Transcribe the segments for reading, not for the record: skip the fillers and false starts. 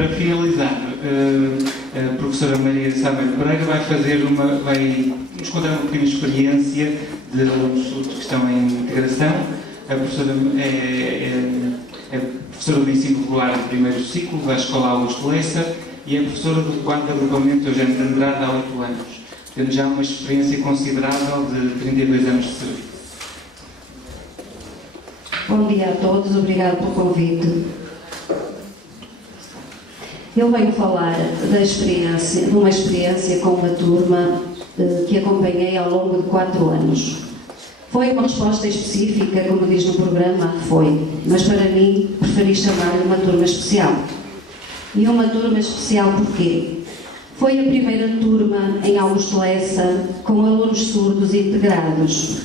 Para finalizar, a professora Maria Samuel Pereira vai nos contar uma pequena experiência de alunos surdos que estão em integração. A professora é professora do ensino regular do primeiro ciclo da Escola Augusto Lessa e é professora do 4º agrupamento Eugênio de Andrade há 8 anos, tendo já uma experiência considerável de 32 anos de serviço. Bom dia a todos, obrigado pelo convite. Eu venho falar de uma experiência com uma turma que acompanhei ao longo de 4 anos. Foi uma resposta específica, como diz no programa, foi, mas para mim preferi chamar-lhe uma turma especial. E uma turma especial porquê? Foi a primeira turma em Augusto Lessa com alunos surdos integrados.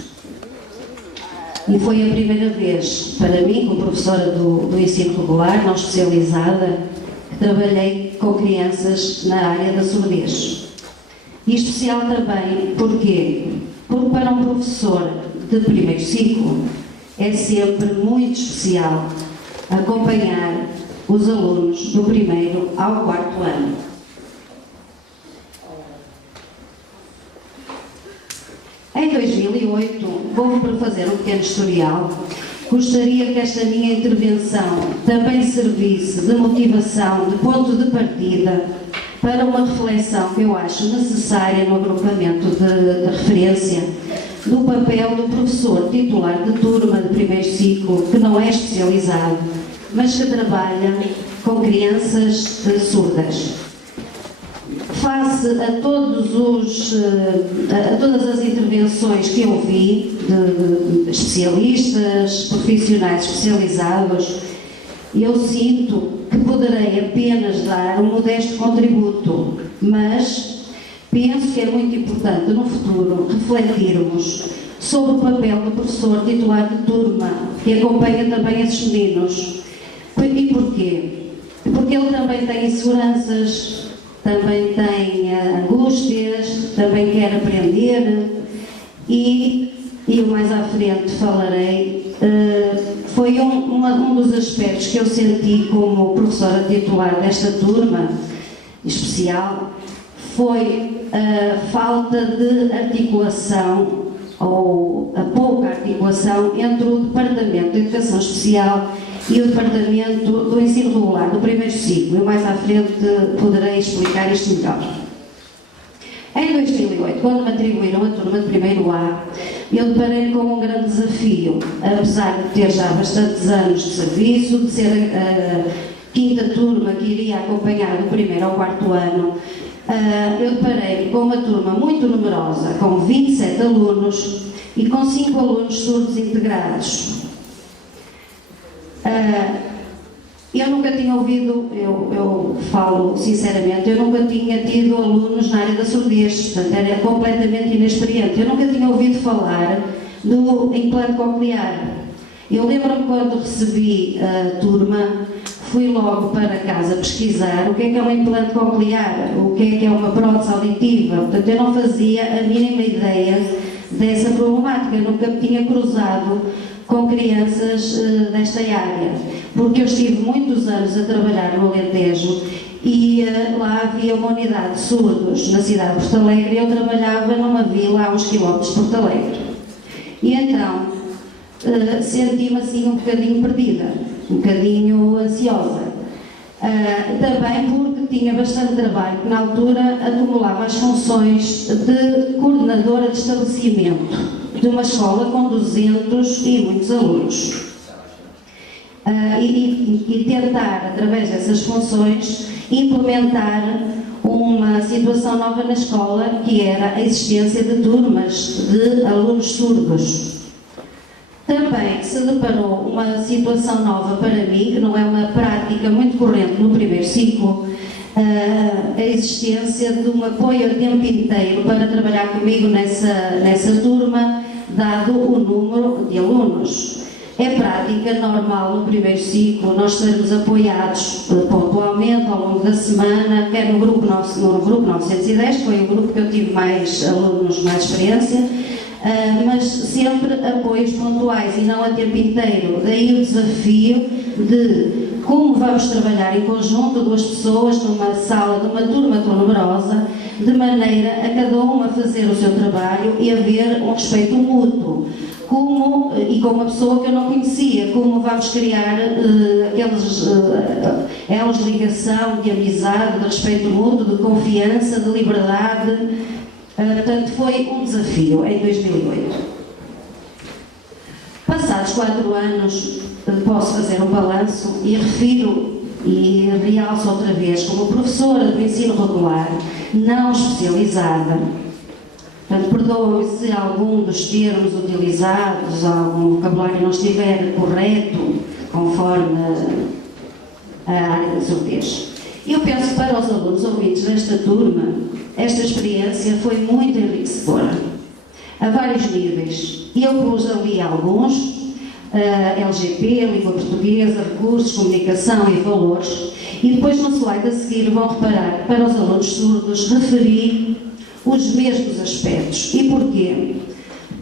E foi a primeira vez, para mim, como professora do ensino regular, não especializada, que trabalhei com crianças na área da surdez. E especial também, porquê? Porque para um professor de primeiro ciclo é sempre muito especial acompanhar os alunos do primeiro ao 4º ano. Em 2008, vou para fazer um pequeno historial. Gostaria que esta minha intervenção também servisse de motivação, de ponto de partida, para uma reflexão que eu acho necessária no agrupamento de referência do papel do professor titular de turma de primeiro ciclo, que não é especializado, mas que trabalha com crianças surdas. Face a todas as intervenções que eu vi de especialistas, profissionais especializados, eu sinto que poderei apenas dar um modesto contributo, mas penso que é muito importante no futuro refletirmos sobre o papel do professor titular de turma, que acompanha também esses meninos. E porquê? Porque ele também tem inseguranças, também tem angústias, também quer aprender e mais à frente falarei. Foi um dos aspectos que eu senti como professora titular desta turma especial, foi a falta de articulação ou a pouca articulação entre o Departamento de Educação Especial e o Departamento do Ensino Regular, do primeiro ciclo. Eu mais à frente poderei explicar isto melhor. Em 2008, quando me atribuíram a turma de primeiro A, eu deparei com um grande desafio, apesar de ter já bastantes anos de serviço, de ser a 5ª turma que iria acompanhar do primeiro ao 4º ano. Eu deparei com uma turma muito numerosa, com 27 alunos e com 5 alunos surdos integrados. Eu nunca tinha ouvido, eu falo sinceramente, eu nunca tinha tido alunos na área da surdez, portanto era completamente inexperiente. Eu nunca tinha ouvido falar do implante coclear. Eu lembro-me quando recebi a turma, fui logo para casa pesquisar o que é um implante coclear, o que é uma prótese auditiva. Portanto, eu não fazia a mínima ideia dessa problemática, eu nunca me tinha cruzado com crianças desta área, porque eu estive muitos anos a trabalhar no Alentejo e lá havia uma unidade de surdos na cidade de Porto Alegre e eu trabalhava numa vila a uns quilómetros de Porto Alegre. E então senti-me assim um bocadinho perdida, um bocadinho ansiosa. Também porque tinha bastante trabalho, que na altura acumulava as funções de coordenadora de estabelecimento de uma escola com 200 e muitos alunos. E tentar, através dessas funções, implementar uma situação nova na escola, que era a existência de turmas de alunos surdos. Também se deparou uma situação nova para mim, que não é uma prática muito corrente no primeiro ciclo, a existência de um apoio a tempo inteiro para trabalhar comigo nessa turma, dado o número de alunos. É prática normal no primeiro ciclo nós sermos apoiados pontualmente ao longo da semana, quer no grupo 910, que foi o grupo que eu tive mais alunos, mais experiência, mas sempre apoios pontuais e não a tempo inteiro. Daí o desafio de como vamos trabalhar em conjunto, duas pessoas numa sala de uma turma tão numerosa, de maneira a cada uma fazer o seu trabalho e haver um respeito mútuo. E com uma pessoa que eu não conhecia, como vamos criar elos de ligação, de amizade, de respeito mútuo, de confiança, de liberdade. Portanto, foi um desafio em 2008. Passados 4 anos, posso fazer um balanço e refiro e realço outra vez, como professora de ensino regular, não especializada. Portanto, perdoa-me se algum dos termos utilizados, algum vocabulário não estiver correto, conforme a área da sorteio. Eu penso que para os alunos ouvintes desta turma, esta experiência foi muito enriquecedora, a vários níveis. Eu pus ali alguns, LGP, língua portuguesa, recursos, comunicação e valores, e depois no slide a seguir vão reparar, para os alunos surdos, referi os mesmos aspectos. E porquê?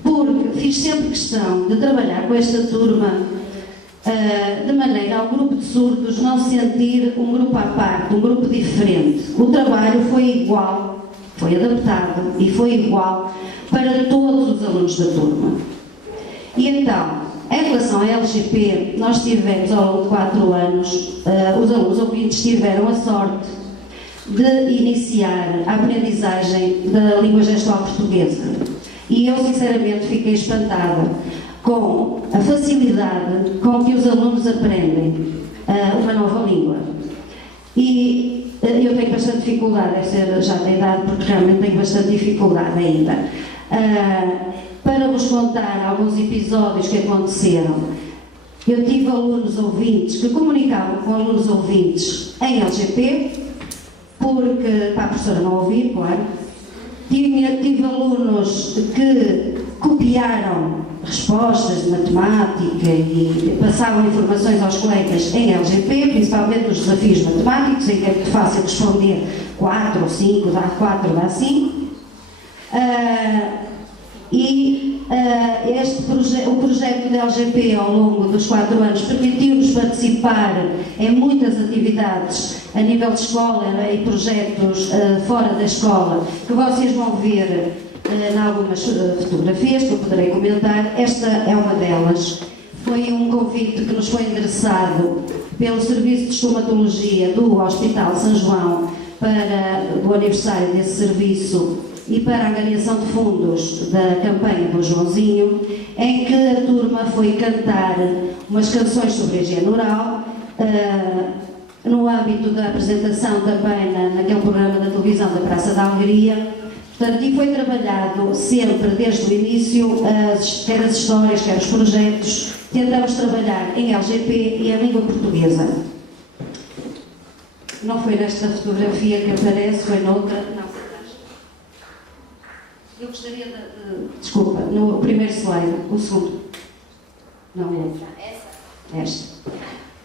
Porque fiz sempre questão de trabalhar com esta turma de maneira ao grupo de surdos não sentir um grupo à parte, um grupo diferente. O trabalho foi igual, foi adaptado e foi igual para todos os alunos da turma. E então, em relação à LGP, nós tivemos ao longo de 4 anos, os alunos ouvintes tiveram a sorte de iniciar a aprendizagem da língua gestual portuguesa. E eu, sinceramente, fiquei espantada com a facilidade com que os alunos aprendem uma nova língua. E eu tenho bastante dificuldade, deve ser já da idade, porque realmente tenho bastante dificuldade ainda. Para vos contar alguns episódios que aconteceram, eu tive alunos ouvintes que comunicavam com alunos ouvintes em LGP, porque para a professora não ouvir, claro. Tive alunos que copiaram respostas de matemática e passavam informações aos colegas em LGP, principalmente nos desafios matemáticos, em que é muito fácil responder 4 ou 5, dá 4, dá 5. O projeto da LGP ao longo dos 4 anos permitiu-nos participar em muitas atividades a nível de escola e projetos fora da escola, que vocês vão ver em algumas fotografias que eu poderei comentar. Esta é uma delas. Foi um convite que nos foi endereçado pelo Serviço de Estomatologia do Hospital São João para o aniversário desse serviço e para a angariação de fundos da campanha do Joãozinho, em que a turma foi cantar umas canções sobre a higiene oral, no âmbito da apresentação também naquele programa da televisão da Praça da Alegria. Portanto, e foi trabalhado sempre desde o início, quer as histórias, quer os projetos, tentamos trabalhar em LGP e em língua portuguesa. Não foi nesta fotografia que aparece, foi noutra, não. Eu gostaria desculpa, no primeiro slide, o segundo. Não, esta.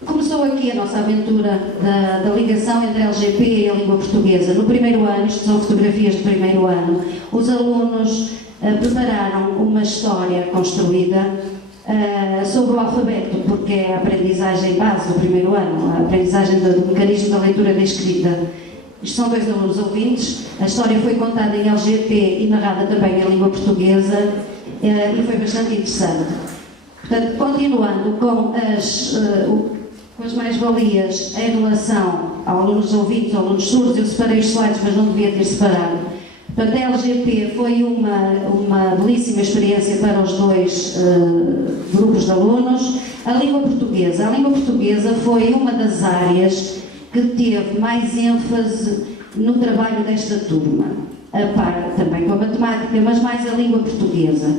Começou aqui a nossa aventura da ligação entre a LGP e a língua portuguesa. No primeiro ano, isto são fotografias do primeiro ano, os alunos prepararam uma história construída sobre o alfabeto, porque é a aprendizagem base do primeiro ano, a aprendizagem do mecanismo da leitura e da escrita. Isto são 2 alunos ouvintes, a história foi contada em LGP e narrada também em língua portuguesa e foi bastante interessante. Portanto, continuando com as mais-valias em relação a alunos ouvintes, alunos surdos, eu separei os slides, mas não devia ter separado. Portanto, a LGP foi uma belíssima experiência para os 2 grupos de alunos. A língua portuguesa foi uma das áreas que teve mais ênfase no trabalho desta turma, a par também com a matemática, mas mais a língua portuguesa,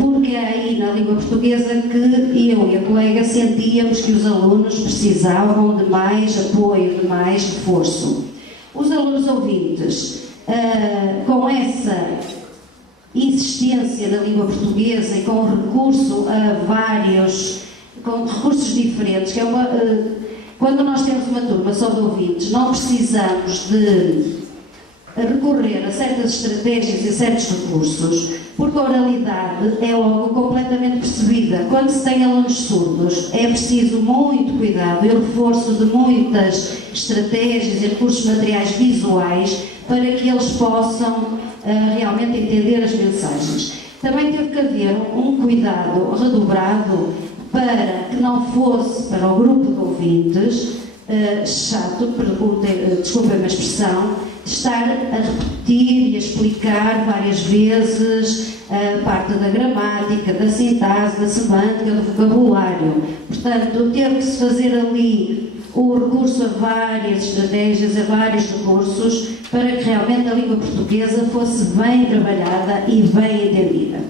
porque é aí na língua portuguesa que eu e a colega sentíamos que os alunos precisavam de mais apoio, de mais reforço. Os alunos ouvintes, com essa insistência na língua portuguesa e com recurso a com recursos diferentes, que é quando nós temos uma turma só de ouvintes, não precisamos de recorrer a certas estratégias e a certos recursos, porque a oralidade é logo completamente percebida. Quando se tem alunos surdos, é preciso muito cuidado e o reforço de muitas estratégias e recursos materiais visuais para que eles possam realmente entender as mensagens. Também teve que haver um cuidado redobrado para que não fosse para o grupo de ouvintes chato, desculpem-me a expressão, de estar a repetir e a explicar várias vezes a parte da gramática, da sintase, da semântica, do vocabulário. Portanto, teve que se fazer ali o recurso a várias estratégias, a vários recursos, para que realmente a língua portuguesa fosse bem trabalhada e bem entendida.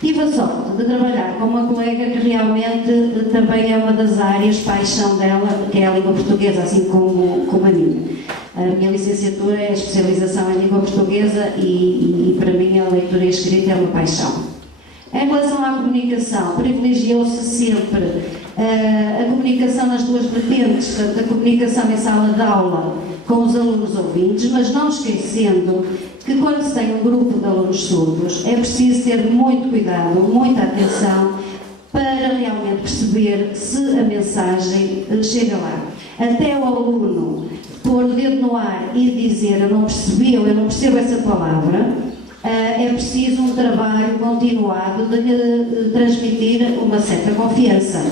Tive a sorte de trabalhar com uma colega que realmente também é uma das áreas, paixão dela, que é a língua portuguesa, assim como a minha. A minha licenciatura é a especialização em língua portuguesa e para mim a leitura e a escrita é uma paixão. Em relação à comunicação, privilegiou-se sempre a comunicação nas duas vertentes, portanto, a comunicação em sala de aula com os alunos ouvintes, mas não esquecendo que quando se tem um grupo de alunos surdos é preciso ter muito cuidado, muita atenção para realmente perceber se a mensagem chega lá. Até o aluno pôr o dedo no ar e dizer eu não percebi ou eu não percebo essa palavra, é preciso um trabalho continuado de transmitir uma certa confiança.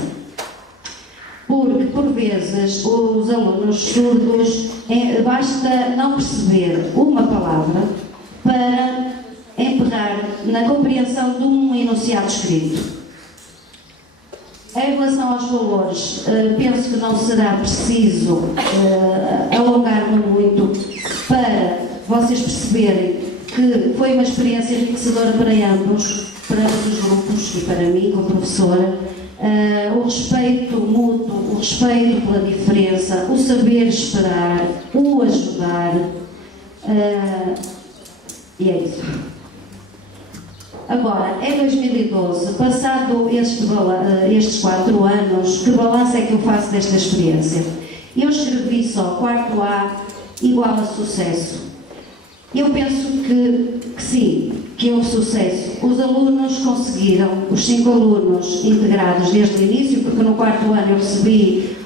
Porque, por vezes, os alunos surdos, basta não perceber uma palavra para emperrar na compreensão de um enunciado escrito. Em relação aos valores, penso que não será preciso alongar-me muito para vocês perceberem que foi uma experiência enriquecedora para ambos os grupos e para mim, como professora. O respeito mútuo, o respeito pela diferença, o saber esperar, o ajudar, e é isso. Agora, em 2012, passado estes 4 anos, que balanço é que eu faço desta experiência? Eu escrevi só 4º A igual a sucesso. Eu penso que sim, que houve sucesso. Os alunos conseguiram, os 5 alunos integrados desde o início, porque no 4º ano eu recebi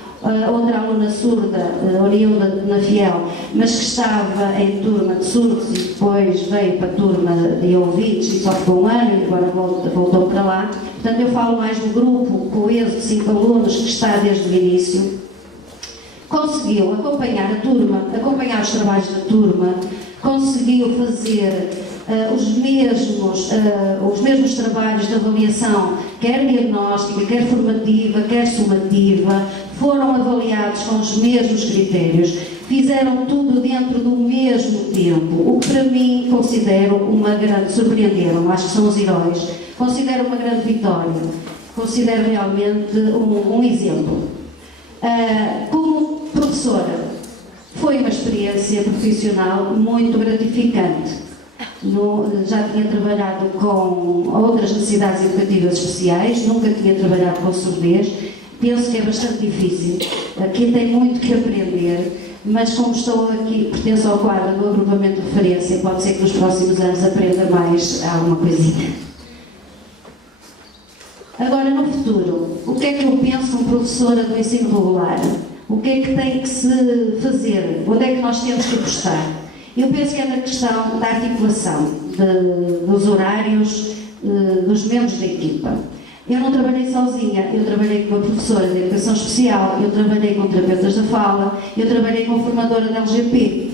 outra aluna surda, oriunda na Fiel, mas que estava em turma de surdos e depois veio para a turma de ouvidos e só ficou 1 ano e agora voltou para lá. Portanto, eu falo mais do grupo coeso de 5 alunos que está desde o início. Conseguiu acompanhar a turma, acompanhar os trabalhos da turma, conseguiu fazer os mesmos trabalhos de avaliação, quer diagnóstica, quer formativa, quer sumativa, foram avaliados com os mesmos critérios, fizeram tudo dentro do mesmo tempo, o que para mim considero uma grande, surpreenderam, acho que são os heróis, considero uma grande vitória, considero realmente um exemplo. Como professora, foi uma experiência profissional muito gratificante. Já tinha trabalhado com outras necessidades educativas especiais, nunca tinha trabalhado com surdez. Penso que é bastante difícil, aqui tem muito que aprender, mas como estou aqui, pertenço ao quadro do agrupamento de referência, pode ser que nos próximos anos aprenda mais alguma coisinha. Agora, no futuro, o que é que eu penso como professora do ensino regular? O que é que tem que se fazer? Onde é que nós temos que apostar? Eu penso que é na questão da articulação dos horários dos membros da equipa. Eu não trabalhei sozinha, eu trabalhei com uma professora de educação especial, eu trabalhei com terapeutas da fala, eu trabalhei com formadora da LGP.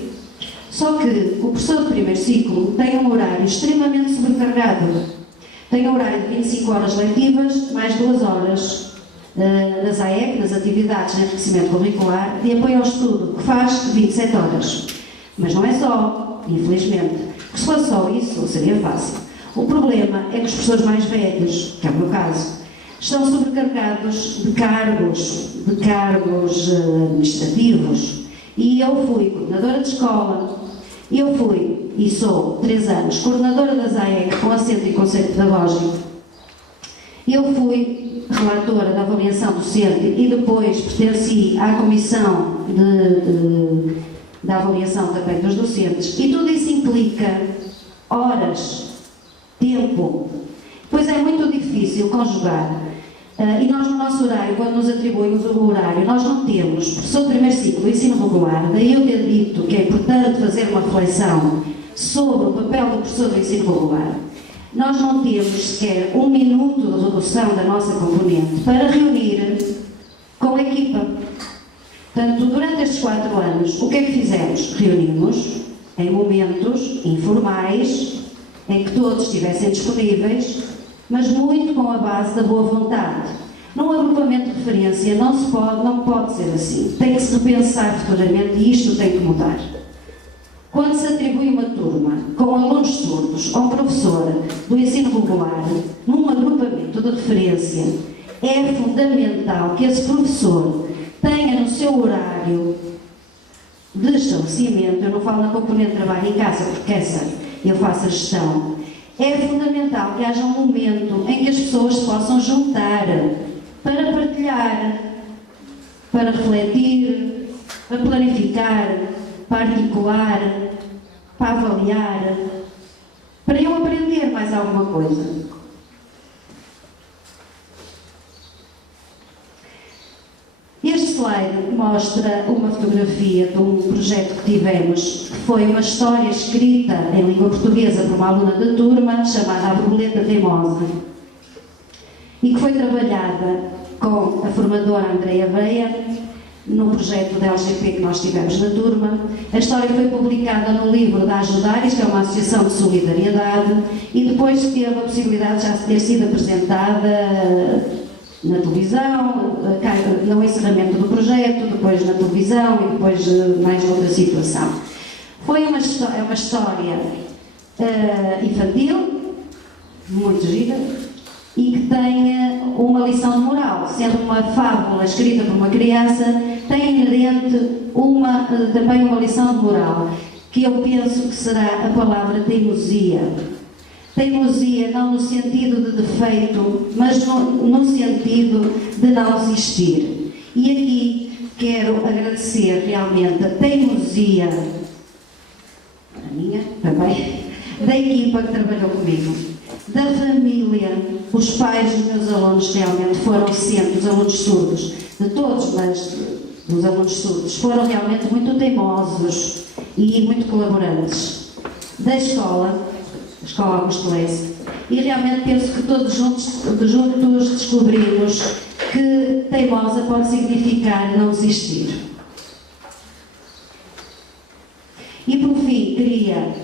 Só que o professor de primeiro ciclo tem um horário extremamente sobrecarregado. Tem um horário de 25 horas letivas, mais 2 horas nas AEC, nas atividades de enriquecimento curricular, de apoio ao estudo, que faz 27 horas. Mas não é só, infelizmente, porque se fosse só isso, seria fácil. O problema é que os professores mais velhos, que é o meu caso, estão sobrecarregados de cargos administrativos. E eu fui coordenadora de escola, eu fui e sou 3 anos coordenadora das AEC com assento em Conselho Pedagógico, eu fui relatora da avaliação docente e depois pertenci à comissão da avaliação também dos docentes, e tudo isso implica horas, tempo, é muito difícil conjugar. E nós, no nosso horário, quando nos atribuímos o horário, nós não temos professor de primeiro ciclo do ensino regular, daí eu ter dito que é importante fazer uma reflexão sobre o papel do professor do ensino regular. Nós não temos sequer um minuto de redução da nossa componente para reunir com a equipa. Portanto, durante estes 4 anos, o que é que fizemos? Reunimos em momentos informais, em que todos estivessem disponíveis, mas muito com a base da boa vontade. Num agrupamento de referência não pode ser assim. Tem que se repensar futuramente e isto tem que mudar. Quando se atribui uma turma com alunos surdos a um professor do ensino regular, num agrupamento de referência, é fundamental que esse professor tenha no seu horário de estabelecimento, eu não falo na componente de trabalho em casa, porque essa eu faço a gestão, é fundamental que haja um momento em que as pessoas se possam juntar para partilhar, para refletir, para planificar, para articular, para avaliar, para eu aprender mais alguma coisa. Este slide mostra uma fotografia de um projeto que tivemos, que foi uma história escrita em língua portuguesa por uma aluna da turma, chamada A Borboleta Teimosa, e que foi trabalhada com a formadora Andreia Veia, no projeto da LGP que nós tivemos na turma. A história foi publicada no livro da Ajudares, que é uma associação de solidariedade, e depois teve a possibilidade de já ter sido apresentada na televisão, no encerramento do projeto, depois na televisão e depois mais noutra situação. Foi uma história infantil, muito gira, e que tem uma lição de moral. Sendo uma fábula escrita por uma criança, tem inerente também uma lição de moral, que eu penso que será a palavra teimosia. Teimosia não no sentido de defeito, mas no sentido de não desistir. E aqui quero agradecer realmente a teimosia, a minha também, da equipa que trabalhou comigo, da família. Os pais dos meus alunos realmente foram sempre, os alunos surdos, de todos, mas dos alunos surdos, foram realmente muito teimosos e muito colaborantes. Da escola Augusto Leite, e realmente penso que todos juntos descobrimos que teimosa pode significar não desistir. E por fim, queria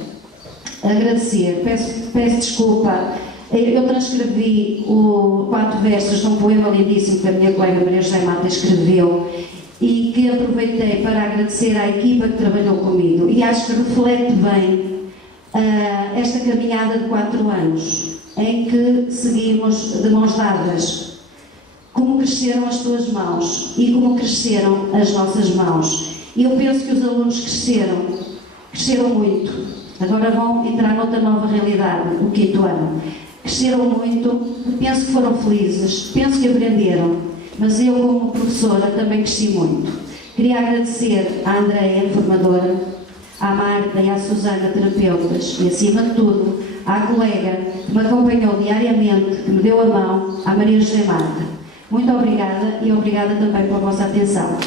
agradecer, peço desculpa, eu transcrevi 4 versos de um poema lindíssimo que a minha colega Maria José Mata escreveu e que aproveitei para agradecer à equipa que trabalhou comigo, e acho que reflete bem esta caminhada de 4 anos, em que seguimos de mãos dadas, como cresceram as tuas mãos e como cresceram as nossas mãos. E eu penso que os alunos cresceram muito, agora vão entrar noutra nova realidade, o 5º ano. Cresceram muito, penso que foram felizes, penso que aprenderam, mas eu, como professora, também cresci muito. Queria agradecer à Andreia, formadora, à Marta e à Susana, terapeutas, e acima de tudo, à colega que me acompanhou diariamente, que me deu a mão, à Maria José Mata. Muito obrigada e obrigada também pela vossa atenção.